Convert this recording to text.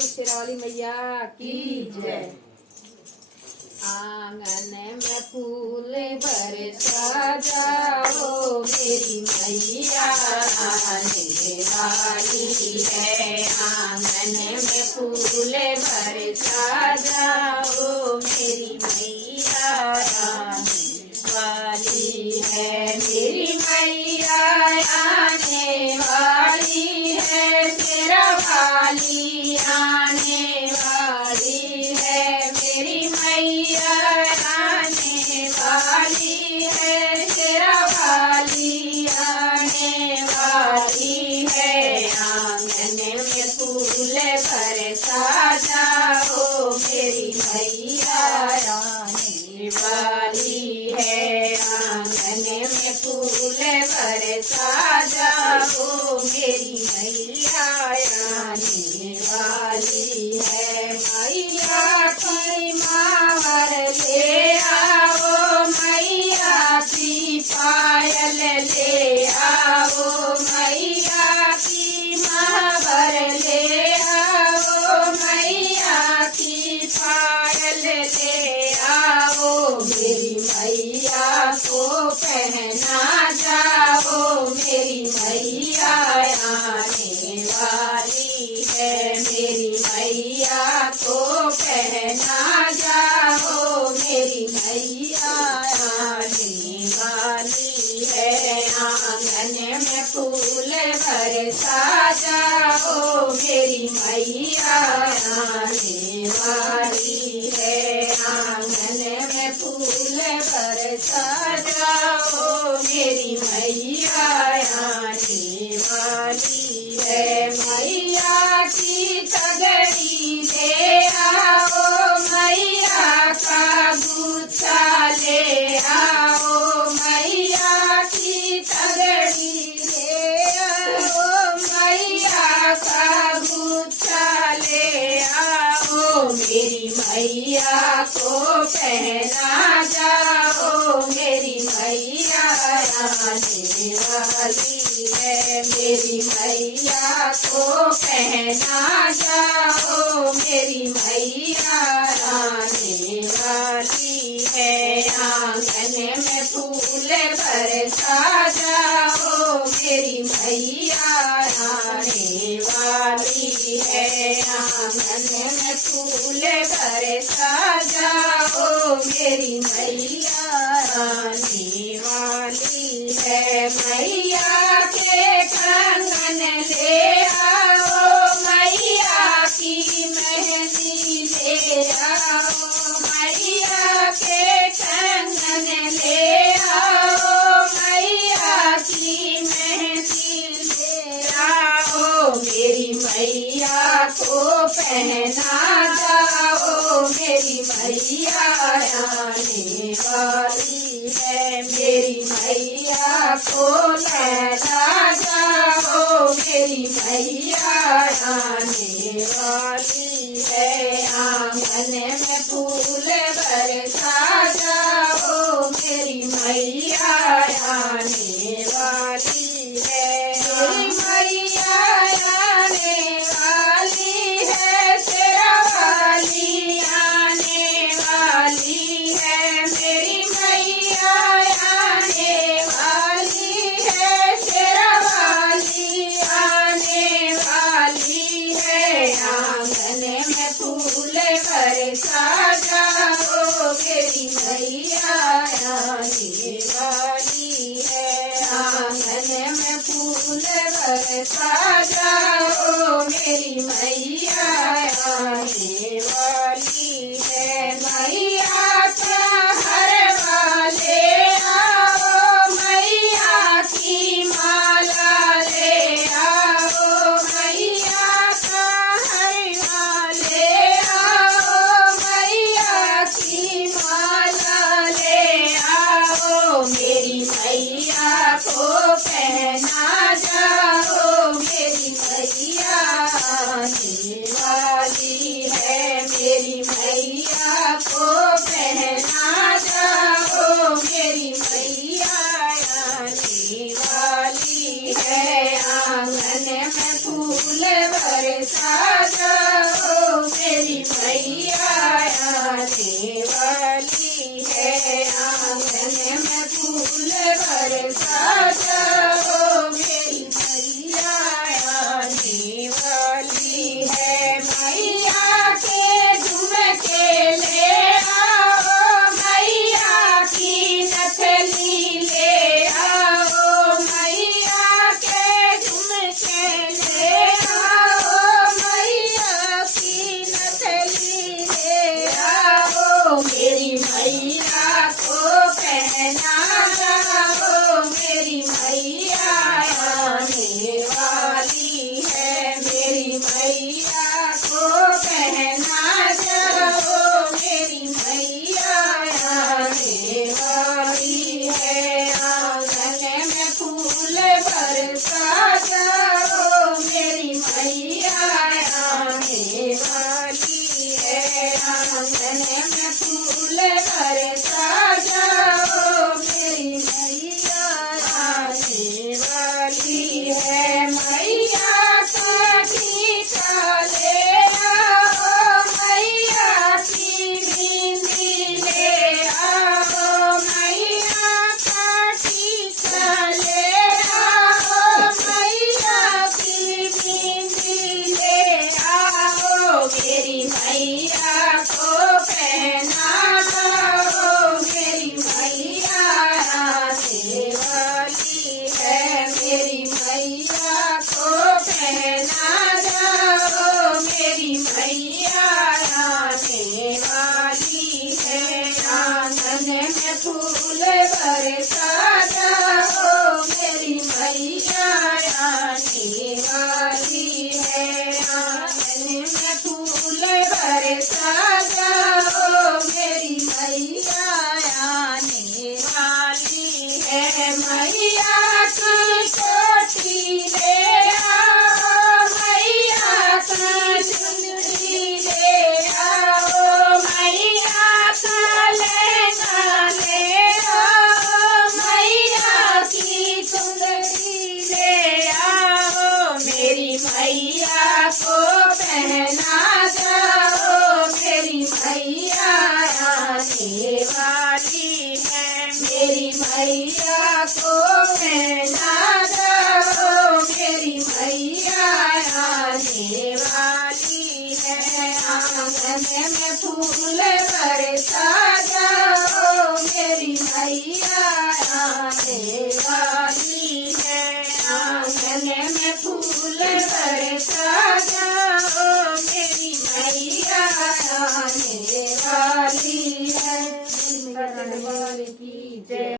बोल शेरावाली मैया की जय। आंगन में फूल बरसा जाओ मेरी मैया आने वाली है। आंगन में फूल बरसा जाओ मेरी मैया आने वाली है। मेरी मैया आने वाली है। तेरा वाली आने वाली है। मेरी मैया आने वाली है। तेरा वाली आने वाली है। आंगन में फूल बरसा जाओ मेरी मैया आने वाली है। आंगन में फूल बरसा जाओ मेरी मैया आने वाली है। मैया की मावर ले आओ। मैया की पायल ले आओ। मैया की मावर ले आओ। मैया की पायल ले आओ। मेरी मैया को पहना जाओ। मेरी मैया आने वाली है। मेरी मैया को पहना जाओ। मेरी मैया आने वाली है। आंगन में फूल बरसा जाओ मेरी मैया आने वाली है। आंगन में फूल बरसा जाओ मेरी मैया आने वाली है। मैया की तगड़ी ले आओ। मैया का गुच्छा ले आओ। मैया की तगड़ी ले आओ। मैया का गुच्छा ले आओ। मेरी मैया को पहना जाओ। मेरी मैया आने वाली है। मेरी मैया को पहना जाओ। मेरी मैया आने वाली है। आंगन में फूल बरसा जाओ। मेरी मैया आने वाली है। आंगन में फूल बरसा जाओ। मेरी मैया आने वाली है। मैया के कंगन ले आओ। मैया की मेहंदी ले आओ। मैया के कंगन ले आओ। मैया की मेहंदी ले आओ। मेरी मैया को पहना जाओ। मेरी मैया आने वाली है। मेरी मैया को पहना जाओ। मेरी मैया आने वाली है। आंगन में फूल बरसा जाओ। मेरी मैया आने वाली है। मेरी मैया आने वाली है। तेरा वाली आने वाली है। मेरी मैया आने वाली है। तेरा वाली आने वाली है। आंगन में फूल बरसा जाओ। मेरी मैया आने वाली है। आंगन में फूल बरसा जाओ। मेरी मैया आने वाली है। मैया का हरवा ले आओ। मैया की माला ले आओ। मैया का हरवा ले आओ। मैया की माला ले आओ। मेरी मैया को पहना जाओ। मेरी मैया आने वाली है। मेरी मैया को पहना जाओ। मेरी मैया आने वाली है। आंगन में फूल बरसा जाओ। आंगन में फूल बरसा जाओ मेरी मैया आने वाली है। मैया का टीका ले आओ, मैया की बिंदी ले आओ, मैया का टीका ले आओ, मैया की बिंदी ले आओ, मेरी मैया को पहना दो, मेरी मैया आने वाली है। मेरी मैया को पहना दो, मेरी मैया आने वाली है। आंगन में फूल बरसा जाओ, मेरी मैया आने वाली है। आंगन में फूल बरसा जाओ, मेरी मैया आने वाली है। मैया की चोटी ले आओ, मैया की चुनरी ले आओ, मैया का लहंगा ले आओ, मैया की चुनरी ले आओ, मेरी मैया को पहना जाओ, मेरी मैया आने वाली है। मेरी मैया को पहना जाओ, मेरी मैया आने वाली है। आंगन में फूल बरसा जाओ, मेरी मैया आने वाली है। आंगन में फूल बरसा जाओ, मेरी मैया आने वाली है। की जय।